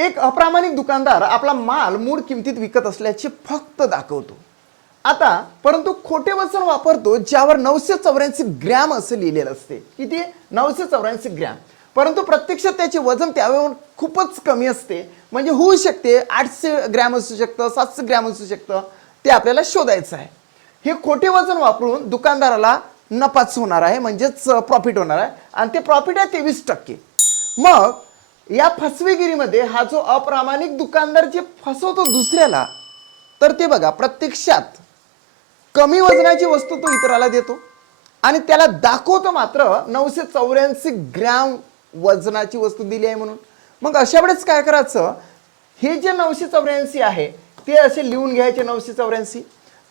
एक अप्रामाणिक दुकानदार आपला माल मूळ किमतीत विकत असल्याचे फक्त दाखवतो. आता परंतु खोटे वचन वापरतो ज्यावर नऊशे चौऱ्याऐंशी ग्रॅम असं लिहिलेलं असते. किती? नऊशे चौऱ्याऐंशी ग्रॅम. परंतु प्रत्यक्षात त्याचे वजन त्यावेळेवर खूपच कमी असते. म्हणजे होऊ शकते आठशे ग्रॅम असू शकतं सातशे ग्रॅम असू शकतं ते आपल्याला शोधायचं आहे. हे खोटे वजन वापरून दुकानदाराला नफाच होणार आहे म्हणजेच प्रॉफिट होणार आहे. आणि ते प्रॉफिट आहे तेवीस टक्के. मग या फसवेगिरीमध्ये हा जो अप्रामाणिक दुकानदार जे फसवतो दुसऱ्याला तर ते बघा प्रत्यक्षात कमी वजनाची वस्तू तो इतराला देतो आणि त्याला दाखवतो मात्र नऊशे चौऱ्याऐंशी ग्रॅम वजनाची वस्तू दिली आहे म्हणून. मग अशा वेळेस काय करायचं? हे जे नऊशे चौऱ्याऐंशी आहे ते असे लिहून घ्यायचे नऊशे चौऱ्याऐंशी.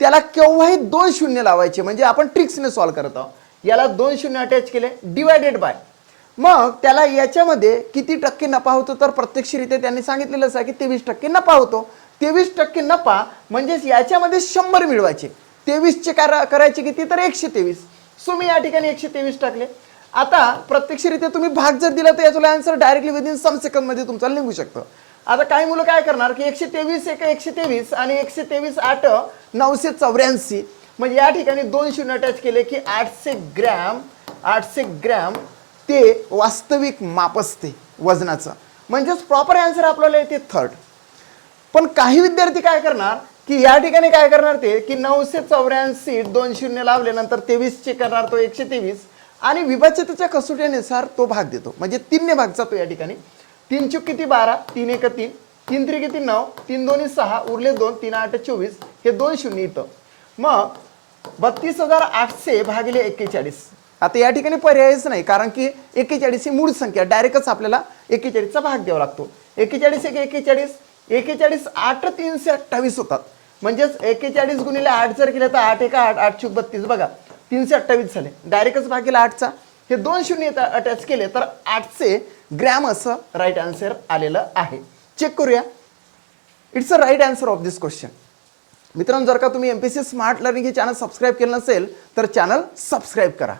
त्याला केव्हाही दोन शून्य लावायचे म्हणजे आपण ट्रिक्सने सॉल्व करत आहोत. याला दोन शून्य अटॅच केले डिवायडेड बाय मग त्याला याच्यामध्ये किती टक्के नफा होतो तर प्रत्यक्षरित्या त्यांनी सांगितलेलंच आहे की तेवीस टक्के नफा होतो. तेवीस टक्के नफा म्हणजेच याच्यामध्ये शंभर मिळवायचे. तेवीसचे करा करायचे किती? तर एकशे तेवीस. सो मी या ठिकाणी एकशे तेवीस टाकले. आता प्रत्यक्षरित्या तुम्ही भाग जर दिला तर याचा आन्सर डायरेक्टली विदिन सम सेकंदमध्ये तुमचा निघू शकतं. आता काही मुलं काय करणार की एकशे तेवीस एक एकशे तेवीस आणि एकशे तेवीस आठ नऊशे चौऱ्याऐंशी. म्हणजे या ठिकाणी दोन शून्य अटॅच केले की आठशे ग्रॅम आठशे ग्रॅम ते वास्तविक माप असते वजनाचं. म्हणजेच प्रॉपर आन्सर आपल्याला येते थर्ड पण काही विद्यार्थी काय करणार की या ठिकाणी काय करणार ते की नऊशे चौऱ्याऐंशी दोन शून्य लावले नंतर तेवीसचे करणार तो एकशे तेवीस आणि विभाजितच्या कसोटीनुसार तो भाग देतो. म्हणजे तीनने भाग जातो या ठिकाणी. तीन चूक किती? बारा तीन एक तीन तीन त्रिक किती? नऊ तीन दोन्ही सहा उरले दोन तीन आठ चोवीस हे दोन शून्य इथं. मग बत्तीस हजार आठशे भागिले एक्केचाळीस. आता या ठिकाणी पर्यायच नाही कारण की एक्केचाळीस ही मूळ संख्या. डायरेक्टच आपल्याला एक्केचाळीसचा भाग द्यावा लागतो. एक्केचाळीस एक एक्केचाळीस एक्केचाळीस आठ तीनशे अठ्ठावीस होतात. म्हणजेच एक्केचाळीस गुणिले आठ जर केलं तर आठ एका आठ आठशे बत्तीस. बघा तीनशे अठ्ठावीस झाले. डायरेक्टच भाग केला आठचा. हे दोन शून्य अटॅच केले तर आठशे ग्रॅम असं राईट आन्सर आलेलं आहे. चेक करूया. It's a right answer of this question मित्रांनो जर का तुम्ही M P C smart learning हे चॅनल सबस्क्राईब केलं नसेल तर चॅनल सबस्क्राईब करा.